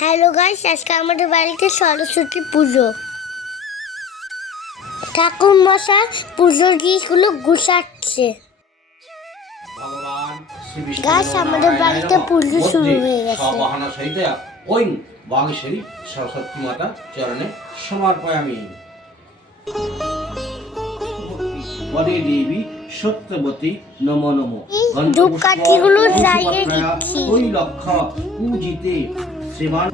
Hello guys, আজকে আমাদের বাড়িতে সরস্বতী পুজো। ঠাকুর মশাই পুজোর জিনিসগুলো গুছাচ্ছে। গাইস, আমাদের বাড়িতে পুজো শুরু হয়ে গেছে। ওই বাগেশ্বরী সরস্বতী মাতা চরণে সমর্পয়ামি। বদে দেবী সত্যবতী নমো নমো। ধূপকাঠিগুলো জ্বালিয়ে দিচ্ছি। ওই লক্ষ পূজিতে শ্রীমান।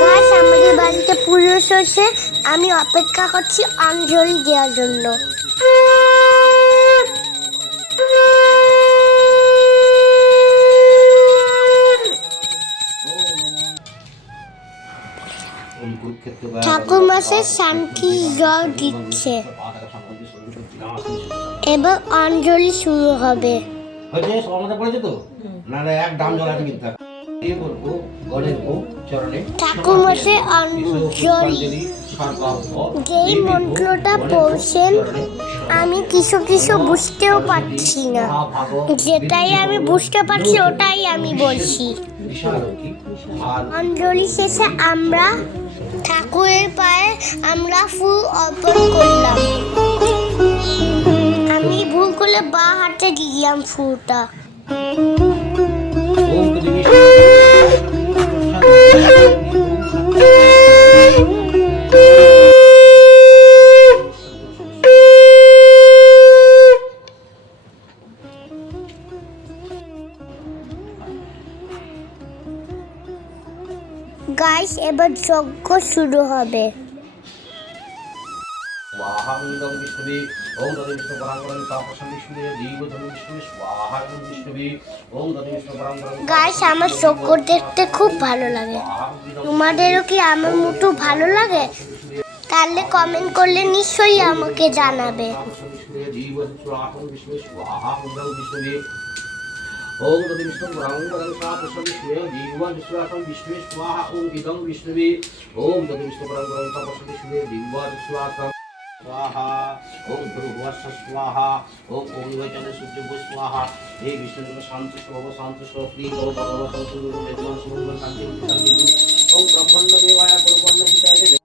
গাইস, আমাদের বাড়িতে পুজো শেষে আমি অপেক্ষা করছি অঞ্জলি দেওয়ার জন্য। ঠাকুর মশাই শান্তি জল দিচ্ছে। এবার অঞ্জলি শুরু হবে। ঠাকুর মশাই অঞ্জলি যেই মন্ত্রটা পড়ছেন আমি কিছু কিছু বুঝতেও পারছি না, যেটাই আমি বুঝতে পারছি ওটাই আমি বলছি। অঞ্জলি শেষে আমরা ঠাকুরের পায়ে আমরা ফুল অর্পণ করলাম। আমি ভুল করে বা হাতে দিলাম ফুলটা। গাইস, এবার যজ্ঞ শুরু হবে। গাইস, আমার যজ্ঞ দেখতে খুব ভালো লাগে। তোমাদেরও কি আমার মতো ভালো লাগে? তাহলে কমেন্ট করলে নিশ্চয়ই আমাকে জানাবে। ओम तदि विष्णु ब्रह्मणं सापुष्पं विष्णुवे दिव्यं विश्वासं विष्णुवे स्वाहा ओम इदं विष्णुवे ओम तदि विष्णु ब्रह्मणं सापुष्पं विष्णुवे दिव्यं विश्वासं स्वाहा ओम भृगुवस्य स्वाहा ओम ओमवचन सूर्य स्वाहा हे विष्णु शांत श्री गौ भगव संतुर वेदमान सुमंगल शांति शांति ओम ब्रह्मण्ड देवाय ब्रह्मण्ड हिताय।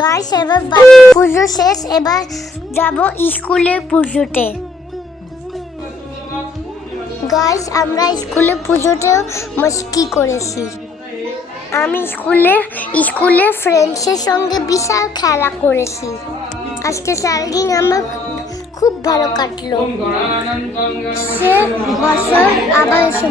গাইস, এবার বাড়ি পুজো শেষ, এবার যাব স্কুলের পুজোতে। গাইস, আমরা স্কুলে পুজোতেও মস্তি করেছি। আমি স্কুলে ফ্রেন্ডসের সঙ্গে বিশাল খেলা করেছি। আজকে সারাদিন আমার খুব ভালো কাটলো। সে বছর আবার এসে